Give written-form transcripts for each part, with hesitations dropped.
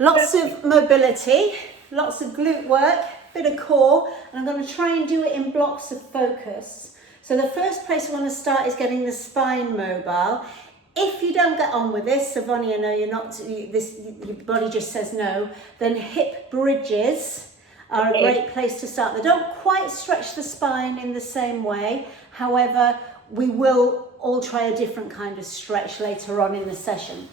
Lots of mobility, lots of glute work, bit of core, and I'm going to try and do it in blocks of focus. So the first place I want to start is getting the spine mobile. If you don't get on with this, so Vonnie, I know you're not, your body just says no, then hip bridges are a great place to start. They don't quite stretch the spine in the same way. However, we will all try a different kind of stretch later on in the session.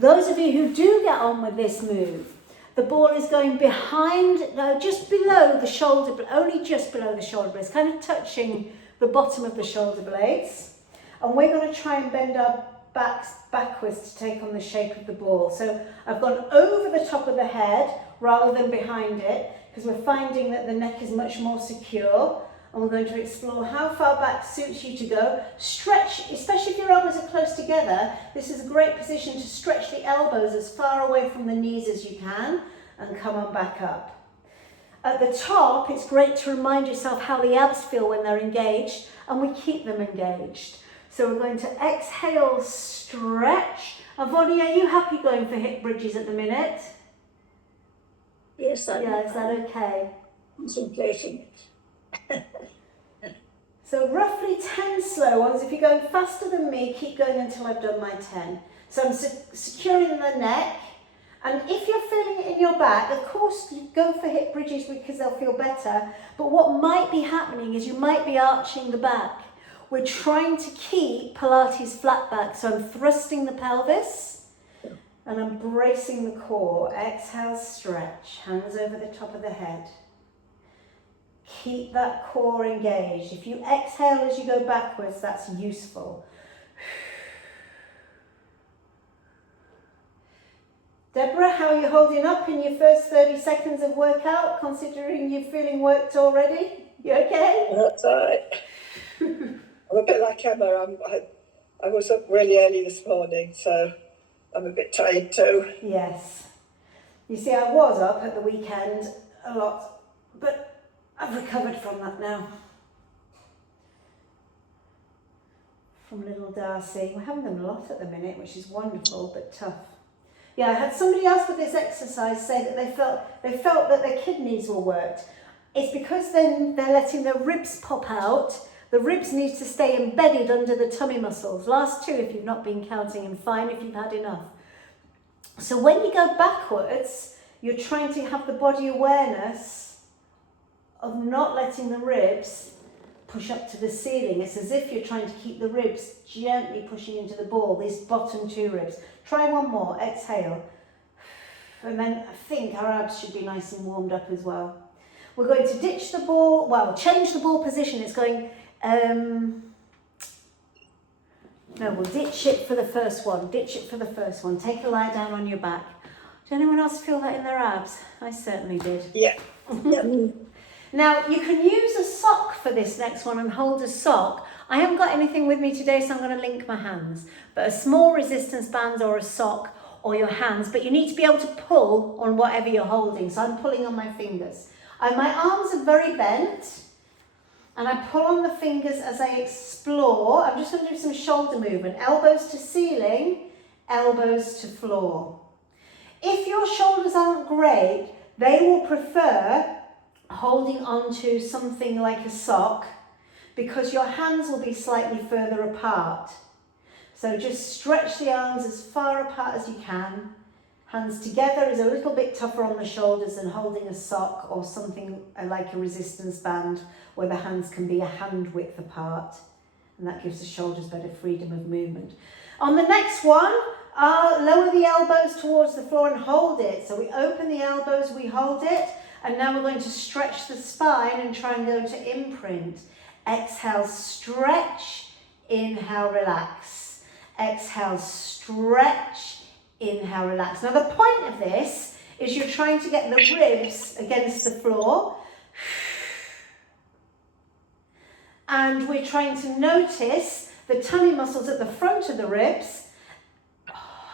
Those of you who do get on with this move, the ball is going behind, no, just below the shoulder, only just below the shoulder blades, kind of touching the bottom of the shoulder blades. And we're going to try and bend our backs backwards to take on the shape of the ball. So I've gone over the top of the head rather than behind it, because we're finding that the neck is much more secure. And we're going to explore how far back suits you to go. Stretch, especially if your elbows are close together, this is a great position to stretch the elbows as far away from the knees as you can and come on back up. At the top, it's great to remind yourself how the abs feel when they're engaged, and we keep them engaged. So we're going to exhale, stretch. Vonnie, are you happy going for hip bridges at the minute? Yes, is that okay? Contemplating it. So roughly 10 slow ones. If you're going faster than me, keep going until I've done my 10. So I'm securing the neck. And if you're feeling it in your back, of course you go for hip bridges because they'll feel better. But what might be happening is you might be arching the back. We're trying to keep Pilates flat back. So I'm thrusting the pelvis and I'm bracing the core. Exhale, stretch. Hands over the top of the head. Keep that core engaged. If you exhale as you go backwards, that's useful. Deborah, how are you holding up in your first 30 seconds of workout, considering you're feeling worked already? You okay? That's all right. I'm a bit like Emma. I was up really early this morning, so I'm a bit tired too. Yes. You see, I was up at the weekend a lot, but I've recovered from that now. From little Darcy. We're having them a lot at the minute, which is wonderful, but tough. Yeah, I had somebody else with this exercise say that they felt that their kidneys were worked. It's because then they're letting the ribs pop out. The ribs need to stay embedded under the tummy muscles. Last two if you've not been counting, and fine if you've had enough. So when you go backwards, you're trying to have the body awareness of not letting the ribs push up to the ceiling. It's as if you're trying to keep the ribs gently pushing into the ball, these bottom two ribs. Try one more, exhale. And then I think our abs should be nice and warmed up as well. We're going to ditch the ball, well, change the ball position. It's going, no, we'll ditch it for the first one. Ditch it for the first one. Take a lie down on your back. Did anyone else feel that in their abs? I certainly did. Yeah. Now, you can use a sock for this next one and hold a sock. I haven't got anything with me today, so I'm going to link my hands. But a small resistance band or a sock or your hands, but you need to be able to pull on whatever you're holding. So I'm pulling on my fingers. My arms are very bent, and I pull on the fingers as I explore. I'm just going to do some shoulder movement. Elbows to ceiling, elbows to floor. If your shoulders aren't great, they will prefer holding on to something like a sock because your hands will be slightly further apart. So just stretch the arms as far apart as you can. Hands together is a little bit tougher on the shoulders than holding a sock or something like a resistance band where the hands can be a hand width apart, and that gives the shoulders better freedom of movement. On the next one, lower the elbows towards the floor and hold it. So we open the elbows, we hold it. And now we're going to stretch the spine and try and go to imprint. Exhale, stretch, inhale, relax. Exhale, stretch, inhale, relax. Now the point of this is you're trying to get the ribs against the floor. And we're trying to notice the tummy muscles at the front of the ribs,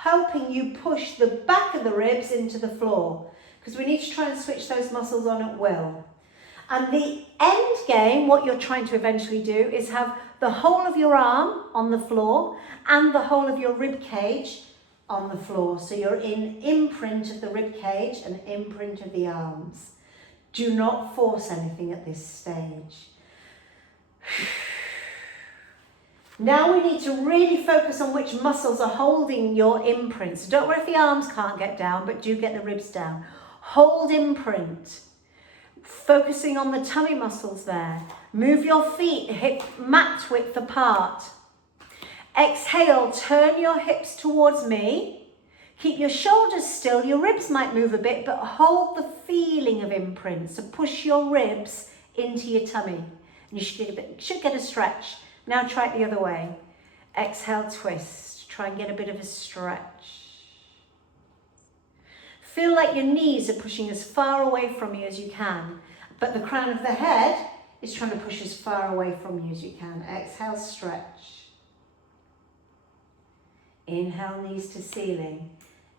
helping you push the back of the ribs into the floor. Because we need to try and switch those muscles on at will. And the end game, what you're trying to eventually do, is have the whole of your arm on the floor and the whole of your rib cage on the floor. So you're in imprint of the rib cage and imprint of the arms. Do not force anything at this stage. Now we need to really focus on which muscles are holding your imprint. So don't worry if the arms can't get down, but do get the ribs down. Hold imprint. Focusing on the tummy muscles there. Move your feet hip mat width apart. Exhale, turn your hips towards me. Keep your shoulders still. Your ribs might move a bit, but hold the feeling of imprint. So push your ribs into your tummy. And you should get a stretch. Now try it the other way. Exhale, twist. Try and get a bit of a stretch. Feel like your knees are pushing as far away from you as you can, but the crown of the head is trying to push as far away from you as you can. Exhale, stretch. Inhale, knees to ceiling.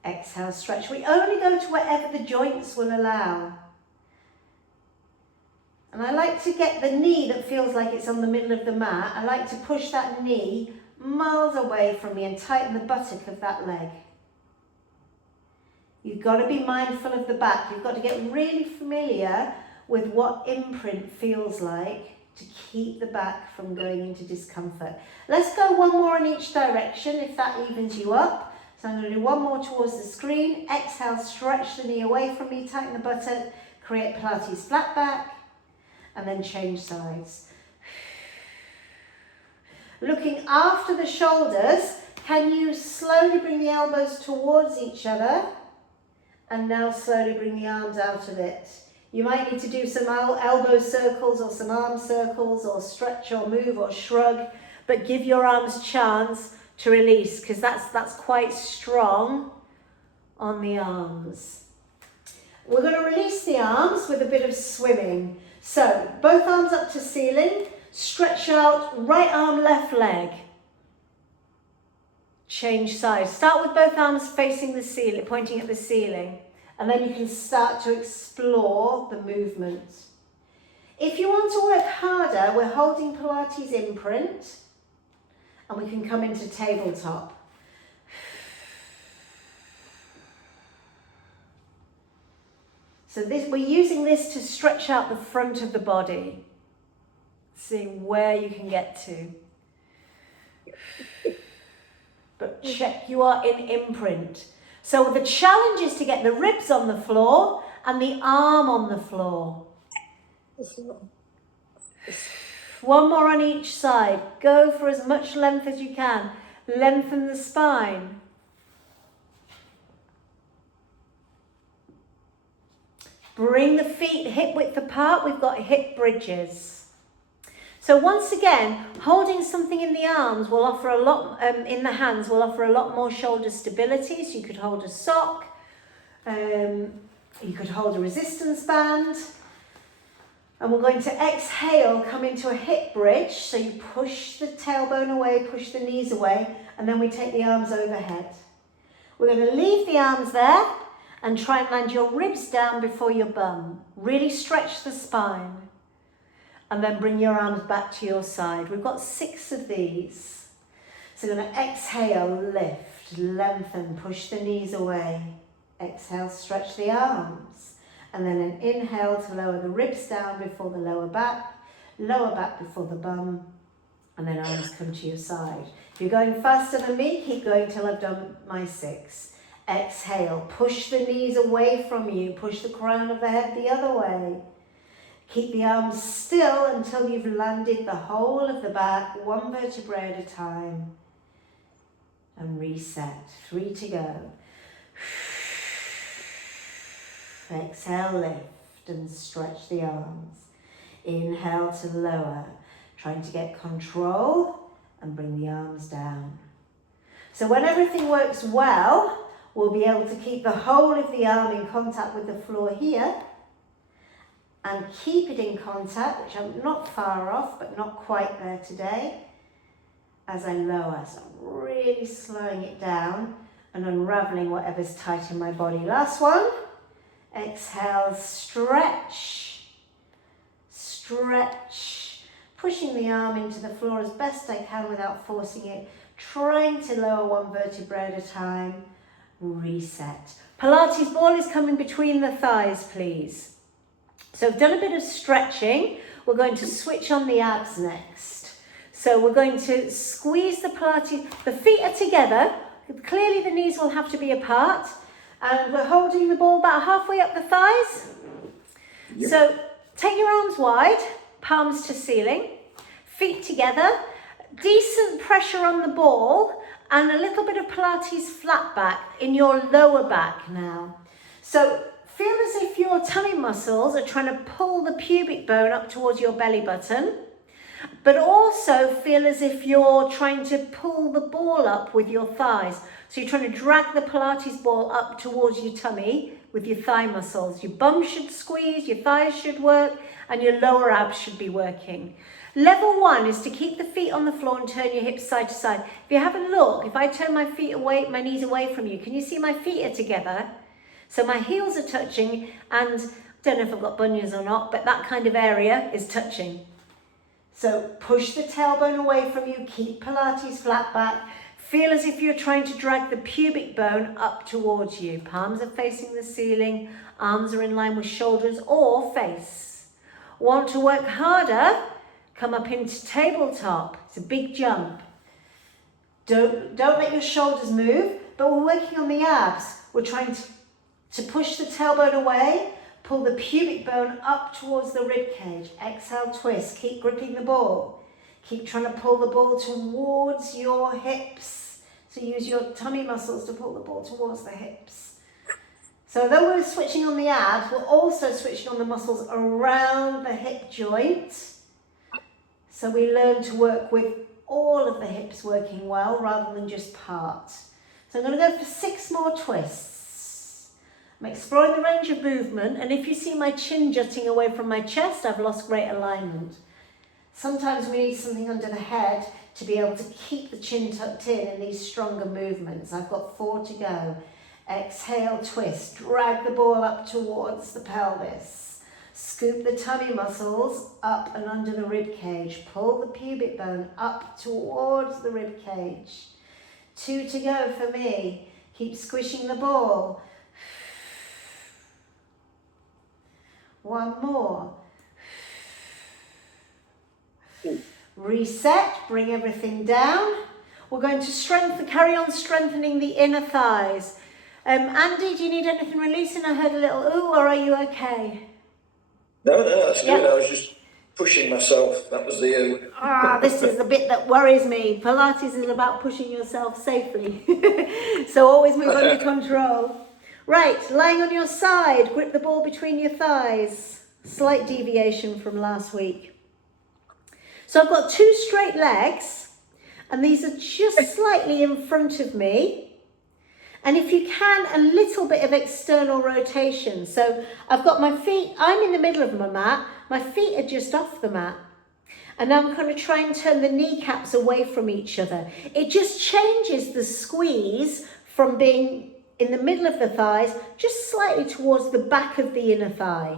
Exhale, stretch. We only go to wherever the joints will allow. And I like to get the knee that feels like it's on the middle of the mat. I like to push that knee miles away from me and tighten the buttock of that leg. You've got to be mindful of the back. You've got to get really familiar with what imprint feels like to keep the back from going into discomfort. Let's go one more in each direction if that evens you up. So I'm going to do one more towards the screen. Exhale, stretch the knee away from me, tighten the buttock, create Pilates flat back, and then change sides. Looking after the shoulders, can you slowly bring the elbows towards each other? And now slowly bring the arms out of it. You might need to do some elbow circles or some arm circles or stretch or move or shrug, but give your arms a chance to release because that's quite strong on the arms. We're going to release the arms with a bit of swimming. So both arms up to ceiling, stretch out, right arm, left leg. Change sides. Start with both arms facing the ceiling, pointing at the ceiling, and then you can start to explore the movement. If you want to work harder, we're holding Pilates imprint, and we can come into tabletop. So we're using this to stretch out the front of the body, seeing where you can get to. But check you are in imprint. So the challenge is to get the ribs on the floor and the arm on the floor. One more on each side. Go for as much length as you can. Lengthen the spine. Bring the feet hip width apart. We've got hip bridges. So once again, holding something in the arms will offer a lot, in the hands will offer a lot more shoulder stability. So you could hold a sock, you could hold a resistance band. And we're going to exhale, come into a hip bridge. So you push the tailbone away, push the knees away, and then we take the arms overhead. We're going to leave the arms there and try and land your ribs down before your bum. Really stretch the spine. And then bring your arms back to your side. We've got 6 of these. So we're going to exhale, lift, lengthen, push the knees away. Exhale, stretch the arms. And then an inhale to lower the ribs down before the lower back before the bum, and then arms come to your side. If you're going faster than me, keep going till I've done my 6. Exhale, push the knees away from you, push the crown of the head the other way. Keep the arms still until you've landed the whole of the back, 1 vertebrae at a time. And reset. 3 to go. Exhale, lift and stretch the arms. Inhale to lower, trying to get control and bring the arms down. So when everything works well, we'll be able to keep the whole of the arm in contact with the floor here and keep it in contact, which I'm not far off, but not quite there today, as I lower. So I'm really slowing it down and unraveling whatever's tight in my body. Last one. Exhale, stretch, stretch, pushing the arm into the floor as best I can without forcing it, trying to lower 1 vertebrae at a time, reset. Pilates ball is coming between the thighs, please. So I've done a bit of stretching. We're going to switch on the abs next. So we're going to squeeze the Pilates, the feet are together. Clearly the knees will have to be apart. And we're holding the ball about halfway up the thighs. Yep. So take your arms wide, palms to ceiling, feet together, decent pressure on the ball, and a little bit of Pilates flat back in your lower back now. So feel as if your tummy muscles are trying to pull the pubic bone up towards your belly button, but also feel as if you're trying to pull the ball up with your thighs. So you're trying to drag the Pilates ball up towards your tummy with your thigh muscles. Your bum should squeeze, your thighs should work, and your lower abs should be working. Level 1 is to keep the feet on the floor and turn your hips side to side. If you have a look, if I turn my feet away, my knees away from you, can you see my feet are together? So my heels are touching, and I don't know if I've got bunions or not, but that kind of area is touching. So push the tailbone away from you, keep Pilates flat back. Feel as if you're trying to drag the pubic bone up towards you. Palms are facing the ceiling, arms are in line with shoulders or face. Want to work harder? Come up into tabletop. It's a big jump. Don't let your shoulders move, but we're working on the abs. We're trying to push the tailbone away, pull the pubic bone up towards the rib cage. Exhale, twist. Keep gripping the ball. Keep trying to pull the ball towards your hips. So use your tummy muscles to pull the ball towards the hips. So though we're switching on the abs, we're also switching on the muscles around the hip joint. So we learn to work with all of the hips working well rather than just part. So I'm going to go for 6 more twists. I'm exploring the range of movement, and if you see my chin jutting away from my chest, I've lost great alignment. Sometimes we need something under the head to be able to keep the chin tucked in these stronger movements. I've got 4 to go. Exhale, twist. Drag the ball up towards the pelvis. Scoop the tummy muscles up and under the rib cage. Pull the pubic bone up towards the rib cage. 2 to go for me. Keep squishing the ball. 1 more. Reset, bring everything down. We're going to carry on strengthening the inner thighs. Andy, do you need anything releasing? I heard a little ooh, or are you okay? No, that's good. I was just pushing myself. That was the ooh. This is the bit that worries me. Pilates is about pushing yourself safely. So always move under control. Right, lying on your side, grip the ball between your thighs. Slight deviation from last week. So I've got 2 straight legs, and these are just slightly in front of me. And if you can, a little bit of external rotation. So I've got my feet, I'm in the middle of my mat, my feet are just off the mat. And now I'm going to try and turn the kneecaps away from each other. It just changes the squeeze from being in the middle of the thighs, just slightly towards the back of the inner thigh.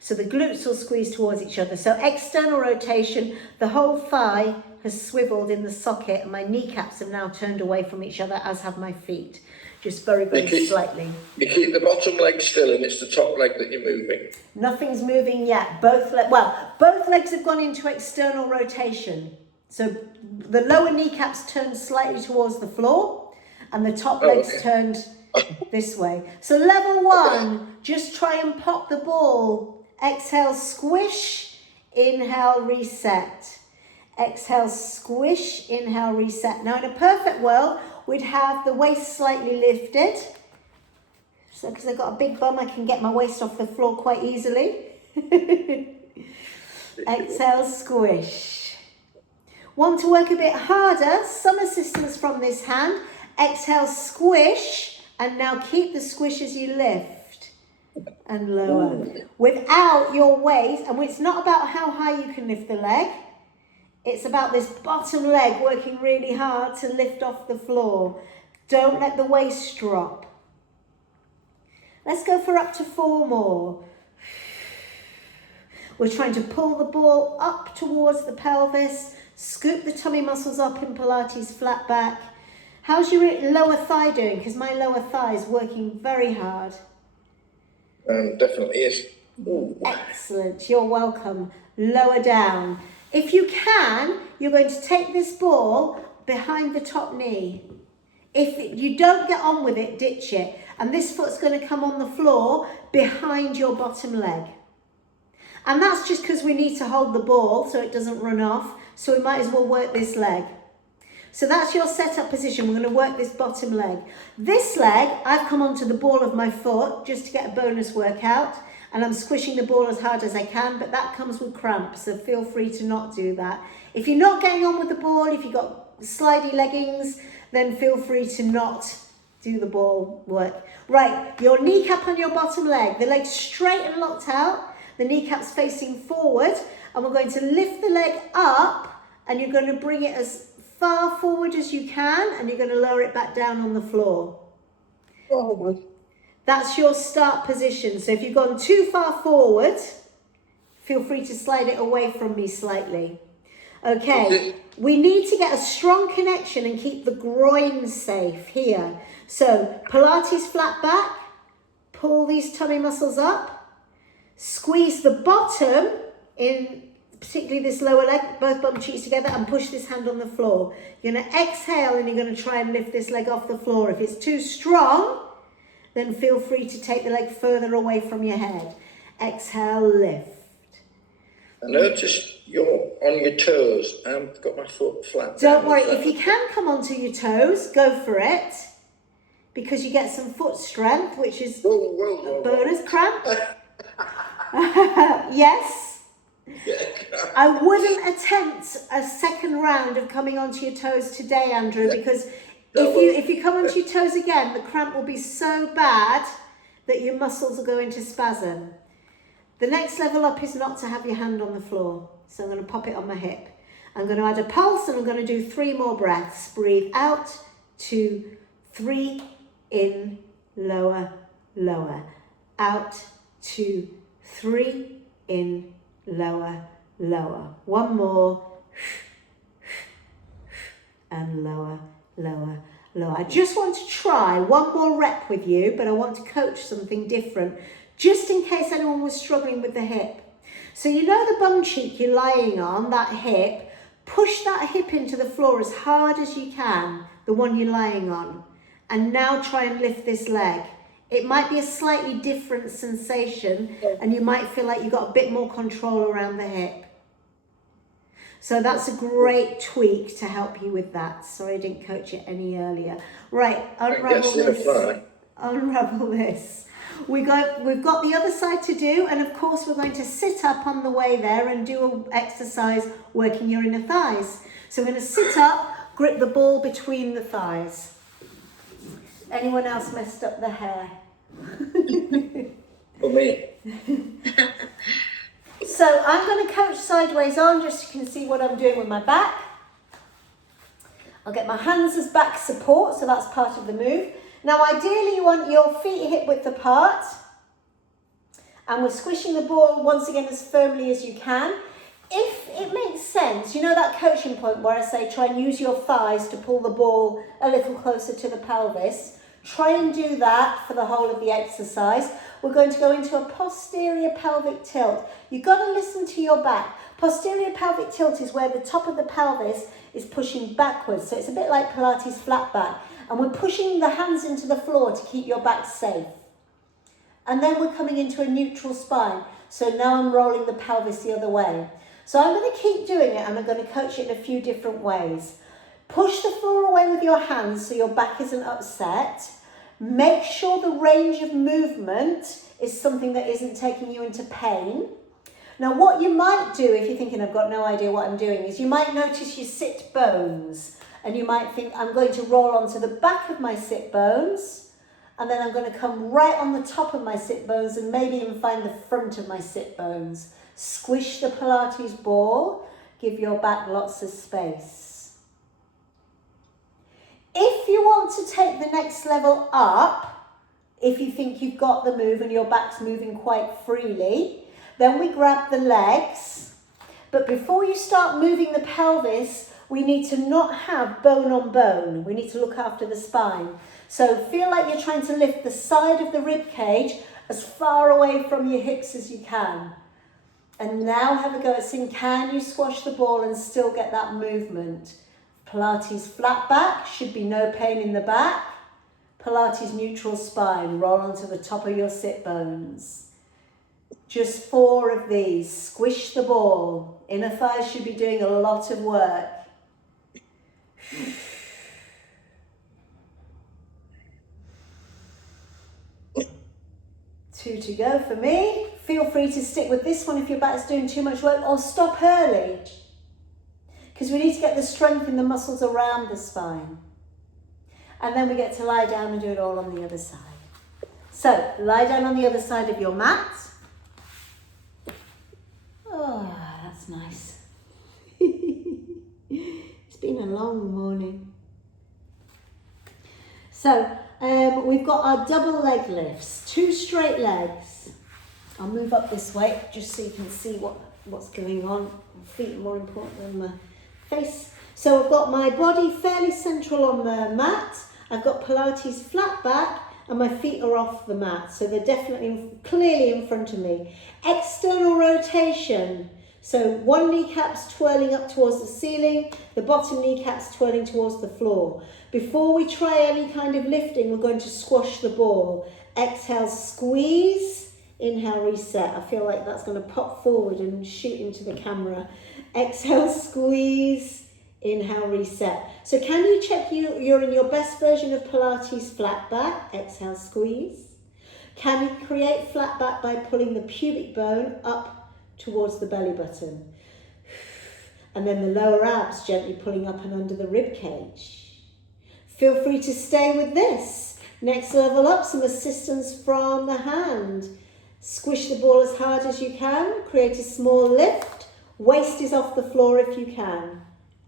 So the glutes will squeeze towards each other. So external rotation, the whole thigh has swiveled in the socket and my kneecaps have now turned away from each other, as have my feet. Just very, very slightly. You keep the bottom leg still and it's the top leg that you're moving. Nothing's moving yet. Both legs have gone into external rotation. So the lower kneecaps turned slightly towards the floor and the top legs turned this way. So level 1, just try and pop the ball. Exhale, squish, inhale, reset. Exhale, squish, inhale, reset. Now in a perfect world, we'd have the waist slightly lifted. So because I've got a big bum, I can get my waist off the floor quite easily. Exhale, squish. Want to work a bit harder? Some assistance from this hand. Exhale, squish, and now keep the squish as you lift. And lower. Without your weight, and it's not about how high you can lift the leg, it's about this bottom leg working really hard to lift off the floor. Don't let the waist drop. Let's go for up to 4 more. We're trying to pull the ball up towards the pelvis, scoop the tummy muscles up in Pilates flat back, How's your lower thigh doing? Because my lower thigh is working very hard. Definitely is. Ooh. Excellent, you're welcome. Lower down. If you can, you're going to take this ball behind the top knee. If you don't get on with it, ditch it. And this foot's going to come on the floor behind your bottom leg. And that's just because we need to hold the ball so it doesn't run off. So we might as well work this leg. So that's your setup position. We're going to work this bottom leg. This leg, I've come onto the ball of my foot just to get a bonus workout. And I'm squishing the ball as hard as I can, but that comes with cramps, so feel free to not do that. If you're not getting on with the ball, if you've got slidey leggings, then feel free to not do the ball work. Right, your kneecap on your bottom leg, the leg's straight and locked out, the kneecap's facing forward, and we're going to lift the leg up, and you're going to bring it as far forward as you can, and you're going to lower it back down on the floor. Forward. That's your start position. So if you've gone too far forward, feel free to slide it away from me slightly. Okay, we need to get a strong connection and keep the groin safe here. So Pilates flat back, pull these tummy muscles up, squeeze the bottom in, particularly this lower leg, both bottom cheeks together, and push this hand on the floor. You're going to exhale and you're going to try and lift this leg off the floor. If it's too strong, then feel free to take the leg further away from your head. Exhale, lift. I noticed you're on your toes. I've got my foot flat. Don't worry, if you can come onto your toes, go for it. Because you get some foot strength, which is a bonus cramp. Yes. Yeah. I wouldn't attempt a second round of coming onto your toes today, Andrew, because if you come onto your toes again, the cramp will be so bad that your muscles will go into spasm. The next level up is not to have your hand on the floor. So I'm going to pop it on my hip. I'm going to add a pulse and I'm going to do 3 more breaths. Breathe out, 2, 3, in, lower, lower. Out, 2, 3, in, lower, lower. 1 more. And lower, lower, lower. I just want to try 1 more rep with you, but I want to coach something different, just in case anyone was struggling with the hip. So you know the bum cheek you're lying on, that hip, push that hip into the floor as hard as you can, the one you're lying on, and now try and lift this leg. It might be a slightly different sensation, and you might feel like you've got a bit more control around the hip. So that's a great tweak to help you with that. Sorry I didn't coach it any earlier. Right, unravel this. Unravel this. We've got the other side to do, and of course we're going to sit up on the way there and do an exercise working your inner thighs. So we're going to sit up, grip the ball between the thighs. Anyone else messed up the hair? For me. So I'm going to coach sideways on, just so you can see what I'm doing with my back. I'll get my hands as back support, so that's part of the move. Now ideally you want your feet hip width apart, and we're squishing the ball once again as firmly as you can. If it makes sense, you know that coaching point where I say try and use your thighs to pull the ball a little closer to the pelvis. Try and do that for the whole of the exercise. We're going to go into a posterior pelvic tilt. You've got to listen to your back. Posterior pelvic tilt is where the top of the pelvis is pushing backwards. So it's a bit like Pilates flat back. And we're pushing the hands into the floor to keep your back safe. And then we're coming into a neutral spine. So now I'm rolling the pelvis the other way. So I'm going to keep doing it, and I'm going to coach it in a few different ways. Push the floor away with your hands so your back isn't upset. Make sure the range of movement is something that isn't taking you into pain. Now what you might do, if you're thinking I've got no idea what I'm doing, is you might notice your sit bones, and you might think I'm going to roll onto the back of my sit bones, and then I'm going to come right on the top of my sit bones and maybe even find the front of my sit bones. Squish the Pilates ball, give your back lots of space. If you want to take the next level up, if you think you've got the move and your back's moving quite freely, then we grab the legs. But before you start moving the pelvis, we need to not have bone on bone. We need to look after the spine. So feel like you're trying to lift the side of the rib cage as far away from your hips as you can. And now have a go at seeing, can you squash the ball and still get that movement? Pilates flat back, should be no pain in the back. Pilates neutral spine, roll onto the top of your sit bones. Just 4 of these. Squish the ball. Inner thighs should be doing a lot of work. 2 to go for me. Feel free to stick with this one if your back's doing too much work, or stop early. Because we need to get the strength in the muscles around the spine. And then we get to lie down and do it all on the other side. So, lie down on the other side of your mat. Oh, that's nice. It's been a long morning. So, we've got our double leg lifts, 2 straight legs. I'll move up this way just so you can see what's going on. My feet are more important than my face. So I've got my body fairly central on the mat. I've got Pilates flat back and my feet are off the mat. So they're definitely clearly in front of me. External rotation. So one kneecap's twirling up towards the ceiling, the bottom kneecap's twirling towards the floor. Before we try any kind of lifting, we're going to squash the ball. Exhale, squeeze. Inhale, reset. I feel like that's going to pop forward and shoot into the camera. Exhale, squeeze. Inhale, reset. So can you check you're in your best version of Pilates flat back? Exhale, squeeze. Can you create flat back by pulling the pubic bone up towards the belly button? And then the lower abs gently pulling up and under the rib cage. Feel free to stay with this. Next level up, some assistance from the hand. Squish the ball as hard as you can. Create a small lift. Waist is off the floor if you can.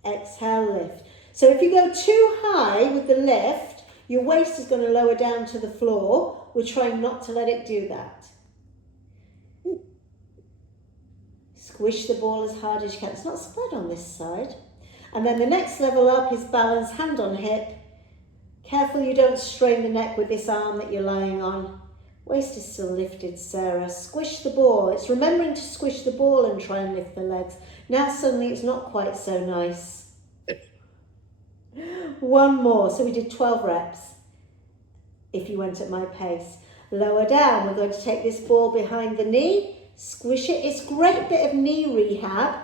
Exhale, lift. So if you go too high with the lift, your waist is going to lower down to the floor. We're trying not to let it do that. Squish the ball as hard as you can. It's not spread on this side. And then the next level up is balance, hand on hip. Careful you don't strain the neck with this arm that you're lying on. Waist is still lifted, Sarah. Squish the ball. It's remembering to squish the ball and try and lift the legs. Now suddenly it's not quite so nice. 1 more. So we did 12 reps if you went at my pace. Lower down. We're going to take this ball behind the knee. Squish it. It's a great bit of knee rehab.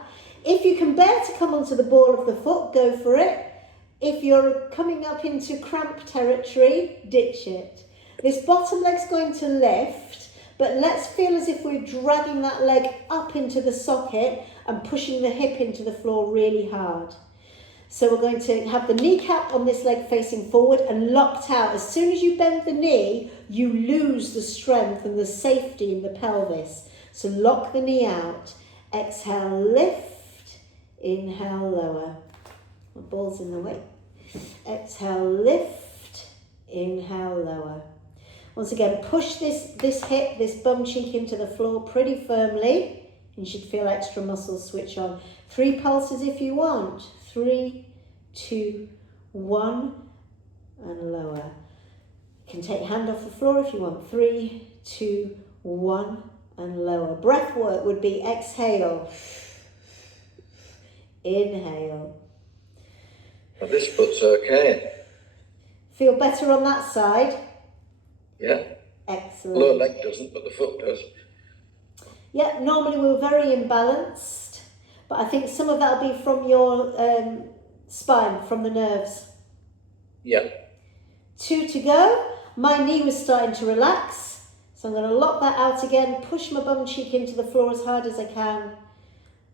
If you can bear to come onto the ball of the foot, go for it. If you're coming up into cramp territory, ditch it. This bottom leg's going to lift, but let's feel as if we're dragging that leg up into the socket and pushing the hip into the floor really hard. So we're going to have the kneecap on this leg facing forward and locked out. As soon as you bend the knee, you lose the strength and the safety in the pelvis. So lock the knee out. Exhale, lift. Inhale, lower. My ball's in the way. Exhale, lift. Inhale, lower. Once again, push this hip, this bum cheek into the floor pretty firmly. You should feel extra muscles switch on. 3 pulses if you want. 3, 2, 1, and lower. You can take hand off the floor if you want. 3, 2, 1, and lower. Breath work would be exhale. Inhale. Well, this foot's okay. Feel better on that side? Yeah. Excellent. Lower leg doesn't, but the foot does. Yeah, normally we're very imbalanced, but I think some of that will be from your spine, from the nerves. Yeah. 2 to go. My knee was starting to relax, so I'm going to lock that out again, push my bum cheek into the floor as hard as I can.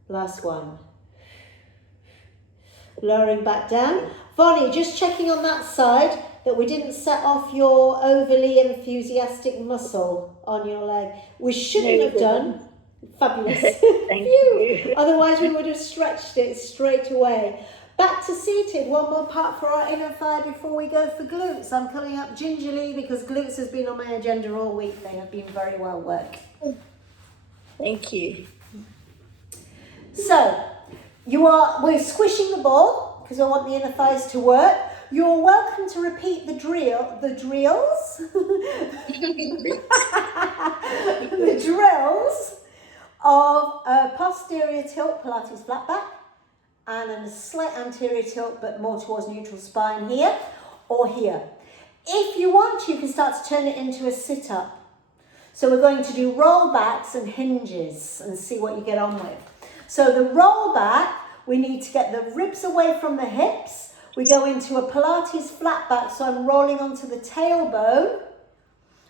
Last one. Lowering back down. Vonnie, just checking on that side that we didn't set off your overly enthusiastic muscle on your leg. We shouldn't have done. Fabulous. Thank you. Otherwise we would have stretched it straight away. Back to seated. 1 more part for our inner thigh before we go for glutes. I'm coming up gingerly because glutes has been on my agenda all week. They have been very well worked. Thank you. So we're squishing the ball. because I want the inner thighs to work. You're welcome to repeat the drills, the drills of a posterior tilt, Pilates flat back, and a slight anterior tilt, but more towards neutral spine here or here. If you want, you can start to turn it into a sit-up. So we're going to do rollbacks and hinges and see what you get on with. So the rollback, we need to get the ribs away from the hips. We go into a Pilates flat back, so I'm rolling onto the tailbone,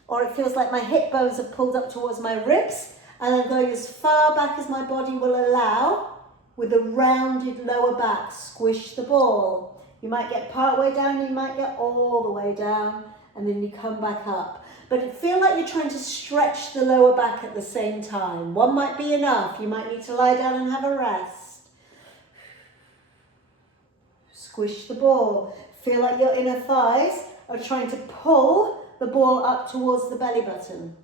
or it feels like my hip bones are pulled up towards my ribs, and I'm going as far back as my body will allow with a rounded lower back. Squish the ball. You might get part way down, you might get all the way down, and then you come back up. But it feels like you're trying to stretch the lower back at the same time. One might be enough. You might need to lie down and have a rest. Squish the ball. Feel like your inner thighs are trying to pull the ball up towards the belly button.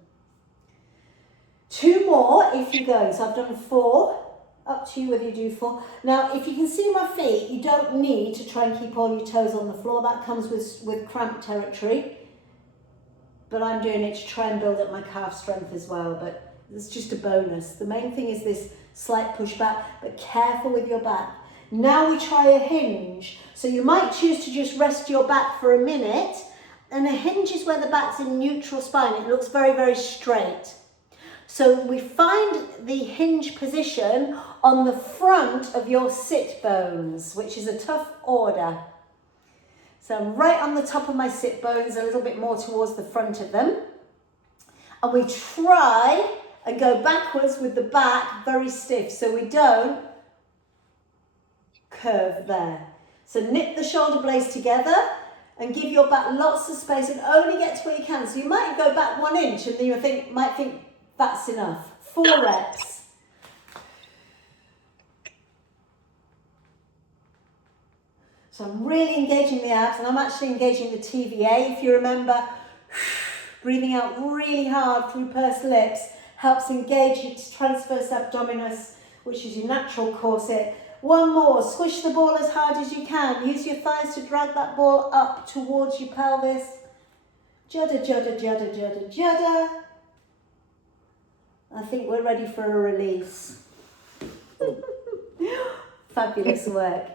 2 more if you go. So I've done 4. Up to you whether you do 4. Now, if you can see my feet, you don't need to try and keep all your toes on the floor. That comes with cramp territory. But I'm doing it to try and build up my calf strength as well. But it's just a bonus. The main thing is this slight push back, but careful with your back. Now we try a hinge. So you might choose to just rest your back for a minute. And a hinge is where the back's in neutral spine. It looks very, very straight. So we find the hinge position on the front of your sit bones, which is a tough order. So I'm right on the top of my sit bones, a little bit more towards the front of them. And we try and go backwards with the back very stiff, so we don't curve there. So knit the shoulder blades together and give your back lots of space and only get to where you can. So you might go back 1 inch and then you might think that's enough. 4 reps. So I'm really engaging the abs, and I'm actually engaging the TVA. If you remember, breathing out really hard through pursed lips helps engage your transverse abdominis, which is your natural corset. 1 more, squish the ball as hard as you can. Use your thighs to drag that ball up towards your pelvis. Judder, judder, judder, judder, judder. I think we're ready for a release. Fabulous work.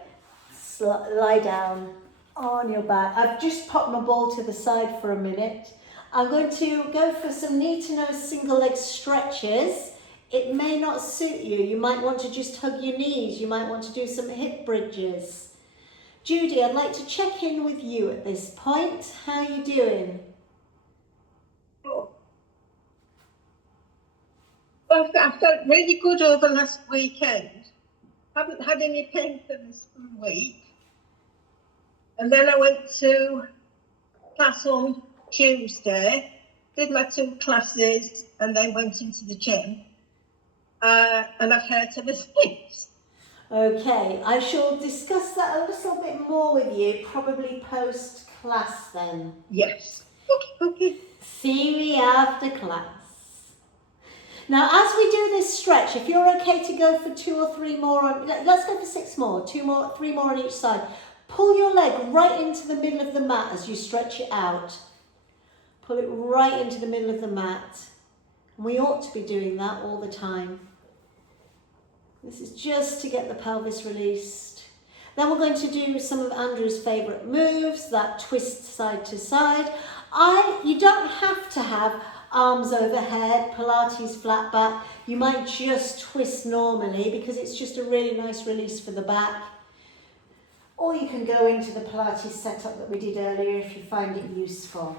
Lie down on your back. I've just popped my ball to the side for a minute. I'm going to go for some knee to nose single leg stretches. It may not suit you. You might want to just hug your knees. You might want to do some hip bridges. Judy, I'd like to check in with you at this point. How are you doing? Well, I felt really good over last weekend. Haven't had any pain for this week. And then I went to class on Tuesday, did my 2 classes, and then went into the gym. And I've hurt ever since. Okay, I shall discuss that a little bit more with you, probably post-class then. Yes. Okay. See me after class. Now, as we do this stretch, if you're okay to go for 2 or 3 more, let's go for 6 more, 2 more, 3 more on each side. Pull your leg right into the middle of the mat as you stretch it out. Pull it right into the middle of the mat. And we ought to be doing that all the time. This is just to get the pelvis released. Then we're going to do some of Andrew's favourite moves, that twist side to side. You don't have to have arms overhead, Pilates flat back. You might just twist normally because it's just a really nice release for the back. Or you can go into the Pilates setup that we did earlier if you find it useful.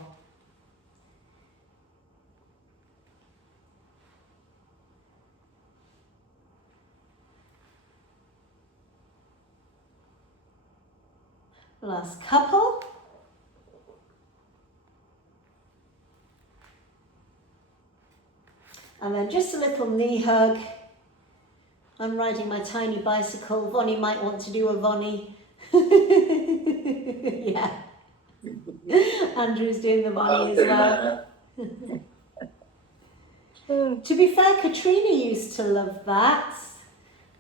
Last couple. And then just a little knee hug. I'm riding my tiny bicycle. Vonnie might want to do a Vonnie. Yeah. Andrew's doing the Vonnie as well. To be fair, Katrina used to love that.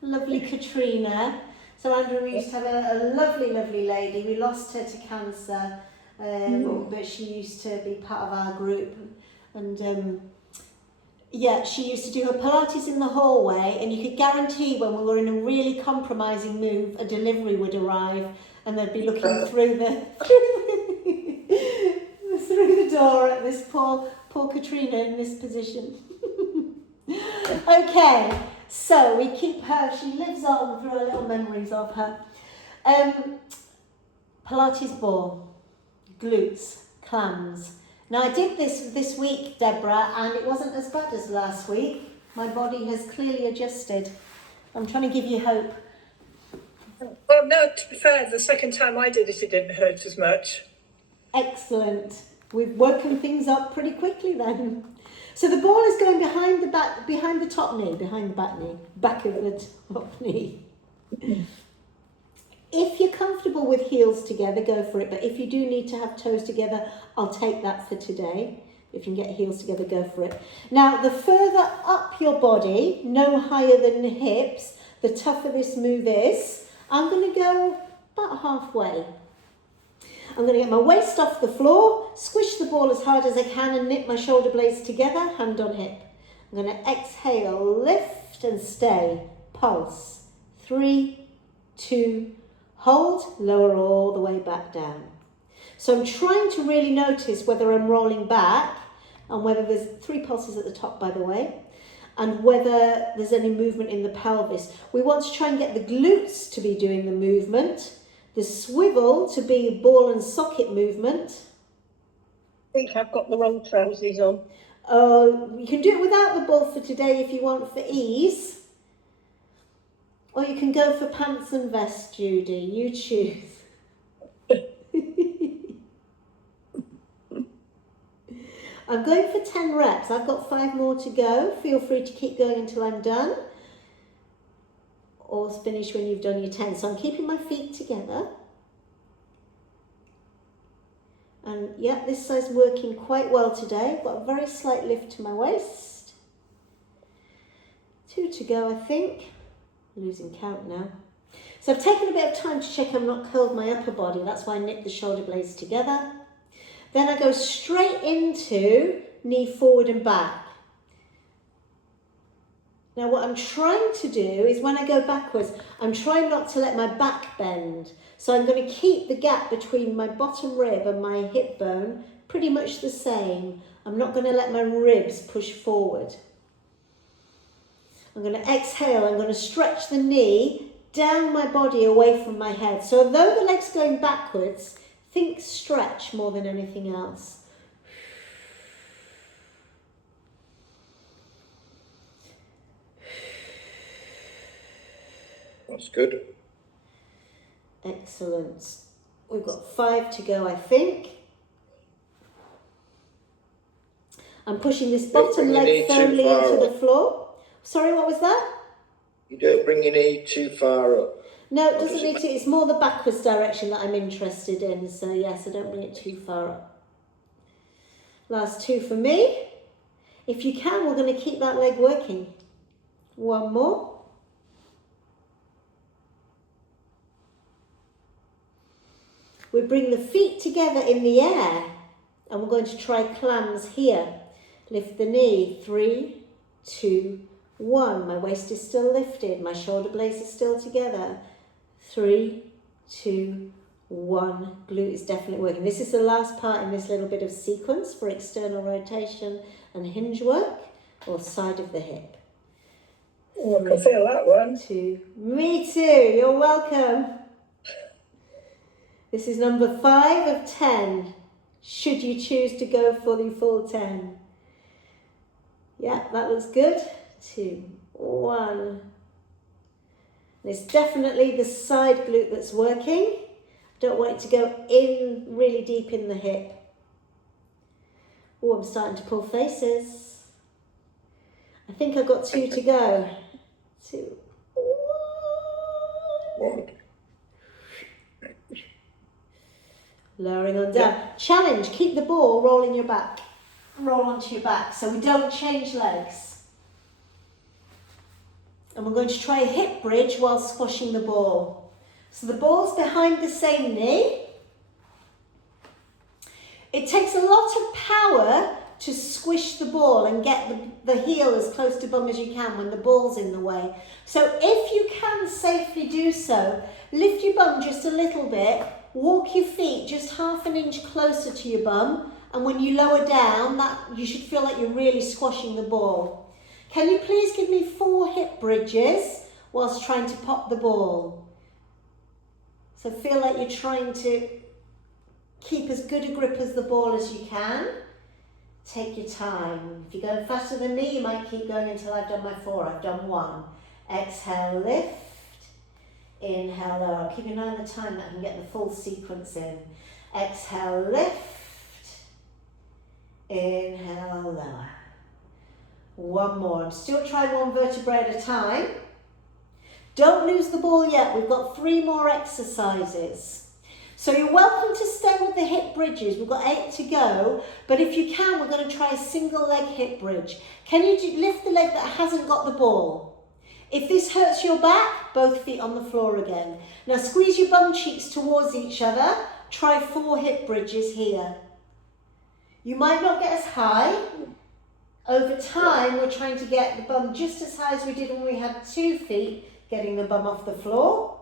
Lovely Katrina. So Andrew, we used to have a lovely, lovely lady. We lost her to cancer, but she used to be part of our group. And yeah, she used to do her Pilates in the hallway, and you could guarantee when we were in a really compromising mood, a delivery would arrive, and they'd be looking through the through the door at this poor Katrina in this position. Okay, so we keep her. She lives on through our little memories of her. Pilates ball, glutes, clams. Now I did this week, Deborah, and it wasn't as bad as last week. My body has clearly adjusted. I'm trying to give you hope. Well, no, to be fair, the second time I did it, it didn't hurt as much. Excellent. We've woken things up pretty quickly then. So the ball is going behind the top knee, behind the back of the top knee. If you're comfortable with heels together, go for it. But if you do need to have toes together, I'll take that for today. If you can get heels together, go for it. Now, the further up your body, no higher than the hips, the tougher this move is. I'm going to go about halfway. I'm going to get my waist off the floor, squish the ball as hard as I can and knit my shoulder blades together, hand on hip. I'm going to exhale, lift and stay. Pulse. 3, 2, hold, lower all the way back down. So I'm trying to really notice whether I'm rolling back and whether there's 3 pulses at the top, by the way, and whether there's any movement in the pelvis. We want to try and get the glutes to be doing the movement, the swivel to be ball and socket movement. I think I've got the wrong trousers on. You can do it without the ball for today if you want for ease. Or you can go for pants and vest, Judy. You choose. I'm going for 10 reps. I've got 5 more to go. Feel free to keep going until I'm done. Or finish when you've done your 10. So I'm keeping my feet together. And yeah, this side's working quite well today. I've got a very slight lift to my waist. 2 to go, I think. Losing count now. So I've taken a bit of time to check I've not curled my upper body. That's why I knit the shoulder blades together. Then I go straight into knee forward and back. Now what I'm trying to do is when I go backwards, I'm trying not to let my back bend. So I'm going to keep the gap between my bottom rib and my hip bone pretty much the same. I'm not going to let my ribs push forward. I'm going to exhale, I'm going to stretch the knee down my body away from my head. So although the leg's going backwards, think stretch more than anything else. That's good. Excellent. We've got 5 to go, I think. I'm pushing this bottom leg firmly into the floor. Sorry, what was that? You don't bring your knee too far up. No, it doesn't need to. It's more the backwards direction that I'm interested in. So yes, I don't bring it too far up. Last 2 for me. If you can, we're going to keep that leg working. 1 more. We bring the feet together in the air and we're going to try clams here. Lift the knee. 3, 2, 1. My waist is still lifted. My shoulder blades are still together. 3, 2, 1. Glute is definitely working. This is the last part in this little bit of sequence for external rotation and hinge work or side of the hip. Oh, I can feel that one. 2. Me too. You're welcome. This is number 5 of 10. Should you choose to go for the full 10. Yeah, that looks good. 2, 1. It's definitely the side glute that's working. Don't want it to go in really deep in the hip. Oh, I'm starting to pull faces. I think I've got 2 to go. 2, 1. Lowering on down. Challenge, keep the ball rolling your back. Roll onto your back so we don't change legs. And we're going to try a hip bridge while squashing the ball. So the ball's behind the same knee. It takes a lot of power to squish the ball and get the heel as close to bum as you can when the ball's in the way. So if you can safely do so, lift your bum just a little bit, walk your feet just half an inch closer to your bum, and when you lower down, that you should feel like you're really squashing the ball. Can you please give me 4 hip bridges whilst trying to pop the ball? So feel like you're trying to keep as good a grip as the ball as you can. Take your time. If you're going faster than me, you might keep going until I've done my 4. I've done 1. Exhale, lift. Inhale, lower. Keep an eye on the time that I can get the full sequence in. Exhale, lift. Inhale, lower. 1 more. I'm still trying 1 vertebrae at a time. Don't lose the ball yet. We've got 3 more exercises. So you're welcome to stay with the hip bridges. We've got 8 to go, but if you can, we're going to try a single leg hip bridge. Can you lift the leg that hasn't got the ball? If this hurts your back, both feet on the floor again. Now squeeze your bum cheeks towards each other. Try 4 hip bridges here. You might not get as high. Over time, we're trying to get the bum just as high as we did when we had 2 feet, getting the bum off the floor.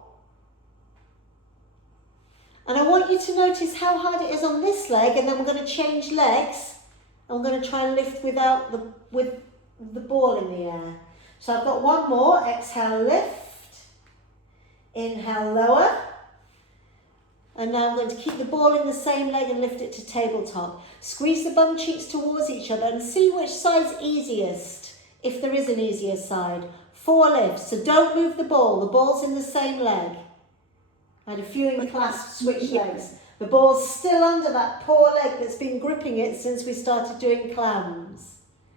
And I want you to notice how hard it is on this leg, and then we're going to change legs, and we're going to try and lift with the ball in the air. So I've got 1 more. Exhale, lift. Inhale, lower. And now I'm going to keep the ball in the same leg and lift it to tabletop. Squeeze the bum cheeks towards each other and see which side's easiest, if there is an easier side. 4 lifts, so don't move the ball. The ball's in the same leg. I had a few in class switch legs. The ball's still under that poor leg that's been gripping it since we started doing clams.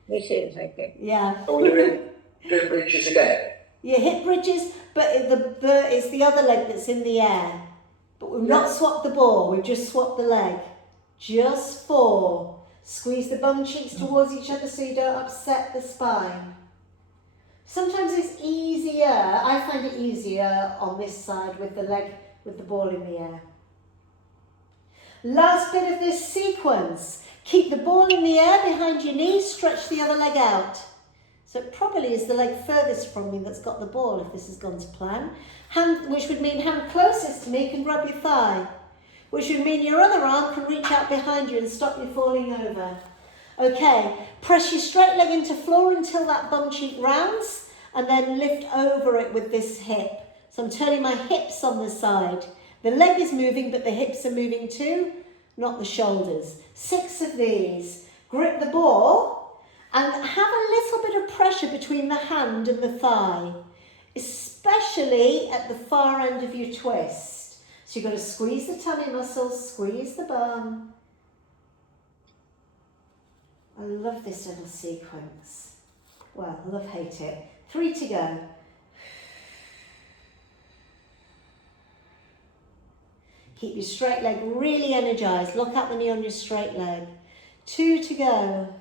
This is, I think. Yeah. Are we doing bridges again? Yeah, hip bridges, but it's the other leg that's in the air. But we've not swapped the ball, we've just swapped the leg. Just 4. Squeeze the bum cheeks towards each other so you don't upset the spine. Sometimes it's easier, I find it easier on this side with the leg, with the ball in the air. Last bit of this sequence. Keep the ball in the air behind your knee, stretch the other leg out. So it probably is the leg furthest from me that's got the ball if this has gone to plan. Hand, which would mean hand closest to me can grab your thigh. Which would mean your other arm can reach out behind you and stop you falling over. Okay, press your straight leg into floor until that bum cheek rounds, and then lift over it with this hip. So I'm turning my hips on the side. The leg is moving, but the hips are moving too, not the shoulders. 6 of these. Grip the ball and have a little bit of pressure between the hand and the thigh, especially at the far end of your twist. So you've got to squeeze the tummy muscles, squeeze the bum. I love this little sequence. Well, love, hate it. 3 to go. Keep your straight leg really energized. Lock out the knee on your straight leg. 2 to go.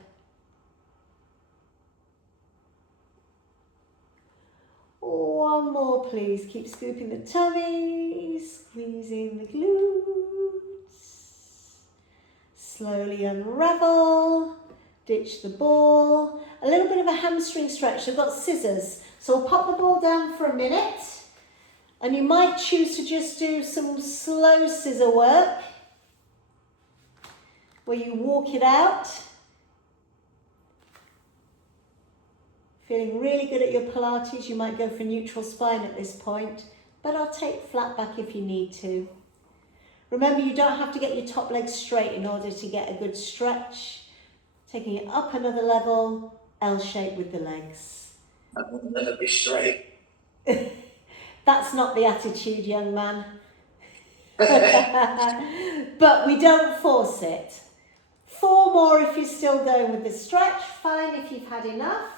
One more, please. Keep scooping the tummy, squeezing the glutes. Slowly unravel. Ditch the ball. A little bit of a hamstring stretch. I've got scissors. So we'll pop the ball down for a minute. And you might choose to just do some slow scissor work, where you walk it out. Feeling really good at your Pilates, you might go for neutral spine at this point, but I'll take flat back if you need to. Remember, you don't have to get your top leg straight in order to get a good stretch. Taking it up another level, L shape with the legs. I will never be straight. That's not the attitude, young man. But we don't force it. 4 more if you're still going with the stretch. Fine if you've had enough.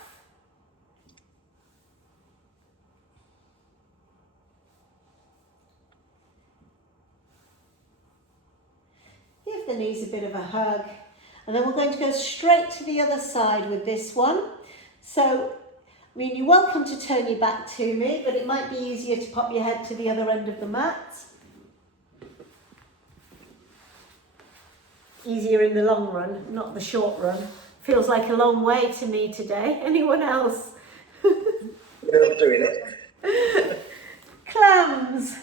Give the knees a bit of a hug. And then we're going to go straight to the other side with this one. So I mean, you're welcome to turn your back to me, but it might be easier to pop your head to the other end of the mat. Easier in the long run, not the short run. Feels like a long way to me today. Anyone else? We're not doing it. Clams.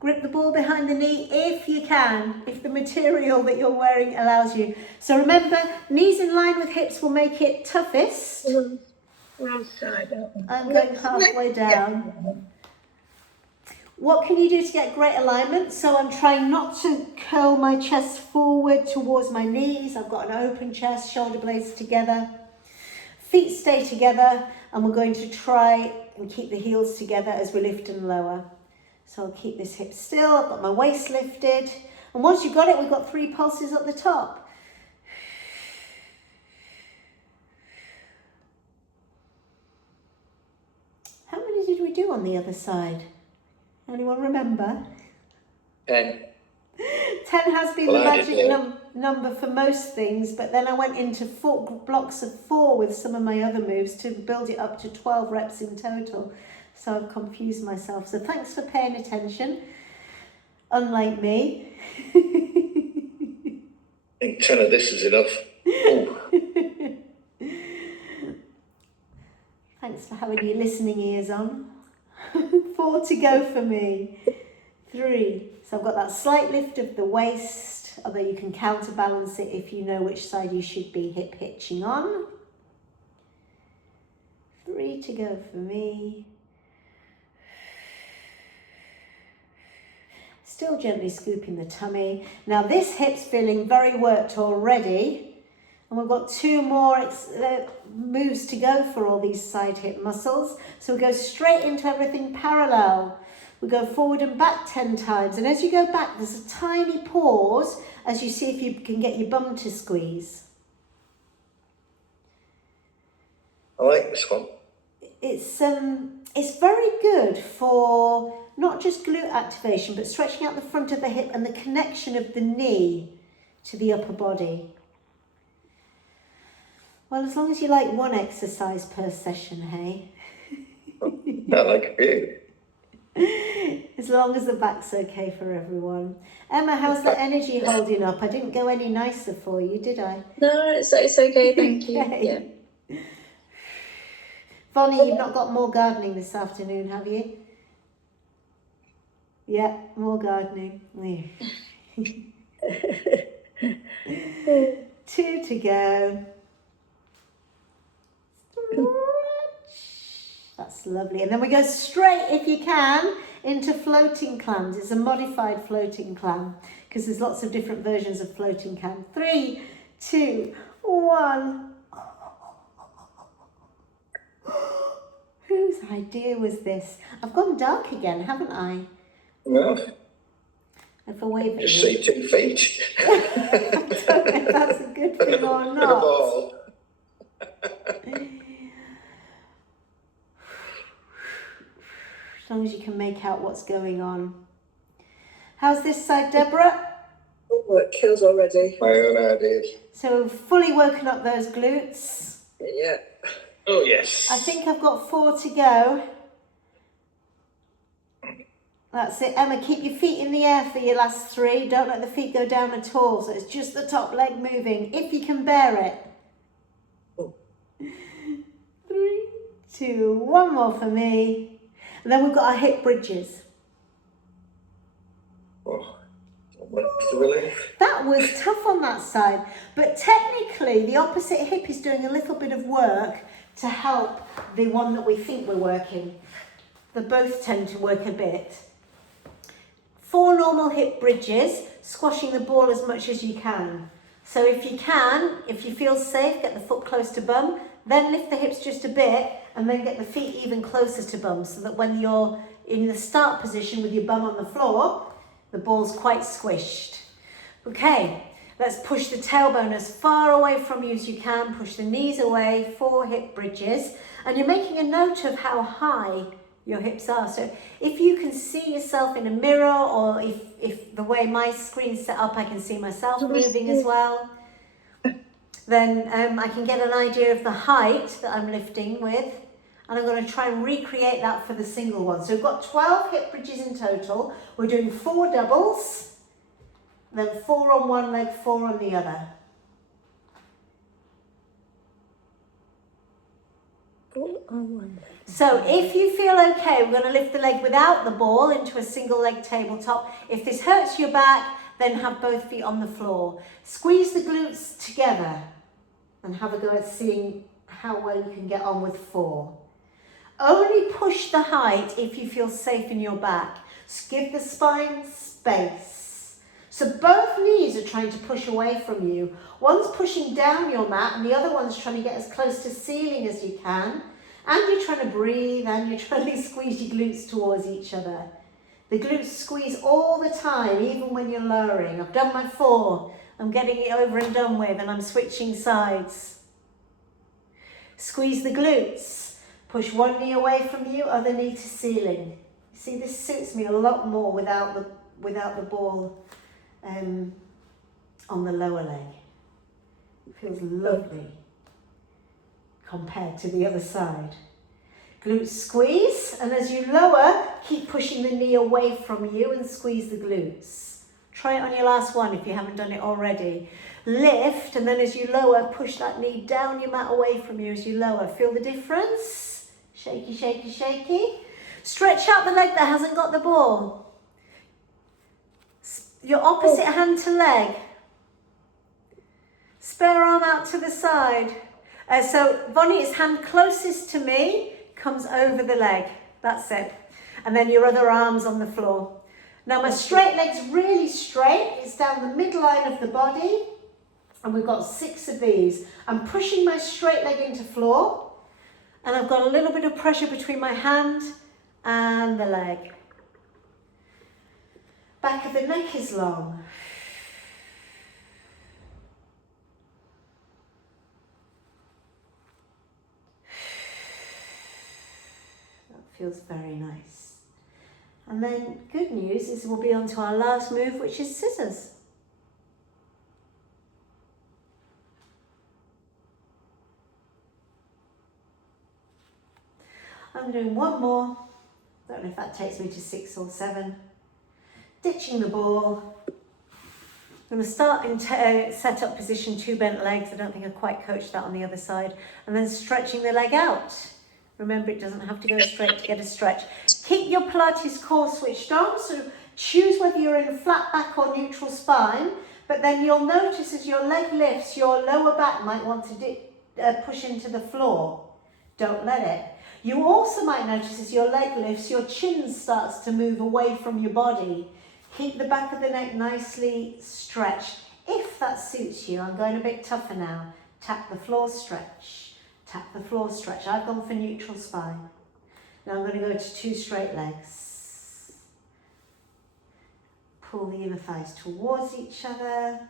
Grip the ball behind the knee if you can, if the material that you're wearing allows you. So remember, knees in line with hips will make it toughest. Wrong side, aren't we? I'm going halfway down. What can you do to get great alignment? So I'm trying not to curl my chest forward towards my knees. I've got an open chest, shoulder blades together. Feet stay together, and we're going to try and keep the heels together as we lift and lower. So I'll keep this hip still. I've got my waist lifted. And once you've got it, we've got 3 pulses at the top. How many did we do on the other side? Anyone remember? 10. 10 has been Well, the I did, magic number for most things, but then I went into 4 blocks of 4 with some of my other moves to build it up to 12 reps in total. So I've confused myself. So thanks for paying attention, unlike me. I think 10 of this is enough. Oh. Thanks for having your listening ears on. 4 to go for me. 3. So I've got that slight lift of the waist, although you can counterbalance it if you know which side you should be hip hitching on. 3 to go for me. Still gently scooping the tummy. Now this hip's feeling very worked already. And we've got 2 more moves to go for all these side hip muscles. So we go straight into everything parallel. We go forward and back 10 times. And as you go back, there's a tiny pause as you see if you can get your bum to squeeze. I like this one. It's very good for not just glute activation, but stretching out the front of the hip and the connection of the knee to the upper body. Well, as long as you like 1 exercise per session, hey? I like a few. As long as the back's okay for everyone. Emma, how's the energy holding up? I didn't go any nicer for you, did I? No, it's okay, thank you. Okay. Yeah. Bonnie, you've not got more gardening this afternoon, have you? Yeah, more gardening. 2 to go. That's lovely. And then we go straight, if you can, into floating clams. It's a modified floating clam because there's lots of different versions of floating clam. 3, 2, 1. Whose idea was this? I've gone dark again, haven't I? No, If I wave at just you. see 2 feet. I don't know if that's a good thing or And a not. ball. As long as you can make out what's going on. How's this side, Deborah? Oh, it kills already. My own ideas. So we've fully woken up those glutes. Yeah. Oh, yes. I think I've got 4 to go. That's it. Emma, keep your feet in the air for your last 3. Don't let the feet go down at all. So it's just the top leg moving, if you can bear it. 3, 2, 1 more for me. And then we've got our hip bridges. Oh, what's the relief? That was tough on that side. But technically, the opposite hip is doing a little bit of work to help the one that we think we're working. They both tend to work a bit. 4 normal hip bridges, squashing the ball as much as you can. So if you can, if you feel safe, get the foot close to bum, then lift the hips just a bit and then get the feet even closer to bum so that when you're in the start position with your bum on the floor, the ball's quite squished. Okay, let's push the tailbone as far away from you as you can, push the knees away, 4 hip bridges, and you're making a note of how high your hips are. So if you can see yourself in a mirror, or if the way my screen's set up, I can see myself moving as well. then I can get an idea of the height that I'm lifting with, and I'm going to try and recreate that for the single one. So we've got 12 hip bridges in total. We're doing 4 doubles, then 4 on one leg, 4 on the other. So if you feel okay, we're going to lift the leg without the ball into a single leg tabletop. If this hurts your back, then have both feet on the floor. Squeeze the glutes together and have a go at seeing how well you can get on with 4. Only push the height if you feel safe in your back. Just give the spine space. So both knees are trying to push away from you. One's pushing down your mat and the other one's trying to get as close to ceiling as you can. And you're trying to breathe and you're trying to squeeze your glutes towards each other. The glutes squeeze all the time, even when you're lowering. I've done my 4. I'm getting it over and done with and I'm switching sides. Squeeze the glutes. Push one knee away from you, other knee to ceiling. You see, this suits me a lot more without the ball on the lower leg. It feels lovely compared to the other side. Glutes squeeze, and as you lower, keep pushing the knee away from you and squeeze the glutes. Try it on your last one if you haven't done it already. Lift, and then as you lower, push that knee down your mat away from you as you lower. Feel the difference? Shaky, shaky, shaky. Stretch out the leg that hasn't got the ball. Your opposite hand to leg. Spare arm out to the side. So Bonnie's hand closest to me comes over the leg. That's it. And then your other arm's on the floor. Now my straight leg's really straight. It's down the midline of the body. And we've got 6 of these. I'm pushing my straight leg into floor. And I've got a little bit of pressure between my hand and the leg. Back of the neck is long. That feels very nice. And then good news is we'll be on to our last move, which is scissors. I'm doing one more. Don't know if that takes me to 6 or 7. Ditching the ball. I'm going to start in set up position, 2 bent legs. I don't think I quite coached that on the other side. And then stretching the leg out. Remember, it doesn't have to go straight to get a stretch. Keep your Pilates core switched on. So choose whether you're in flat back or neutral spine. But then you'll notice as your leg lifts, your lower back might want to push into the floor. Don't let it. You also might notice as your leg lifts, your chin starts to move away from your body. Keep the back of the neck nicely stretched. If that suits you, I'm going a bit tougher now. Tap the floor stretch. Tap the floor stretch. I've gone for neutral spine. Now I'm going to go to 2 straight legs. Pull the inner thighs towards each other.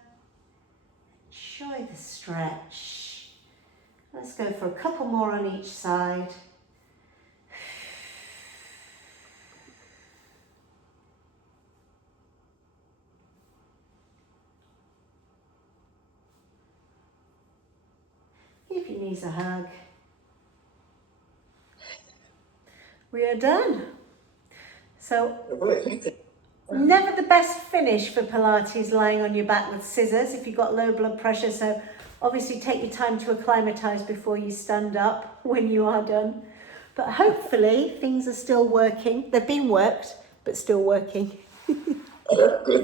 Enjoy the stretch. Let's go for a couple more on each side. Give your knees a hug. We are done. So, never the best finish for Pilates lying on your back with scissors if you've got low blood pressure. So, obviously take your time to acclimatise before you stand up when you are done. But hopefully things are still working. They've been worked, but still working. Good.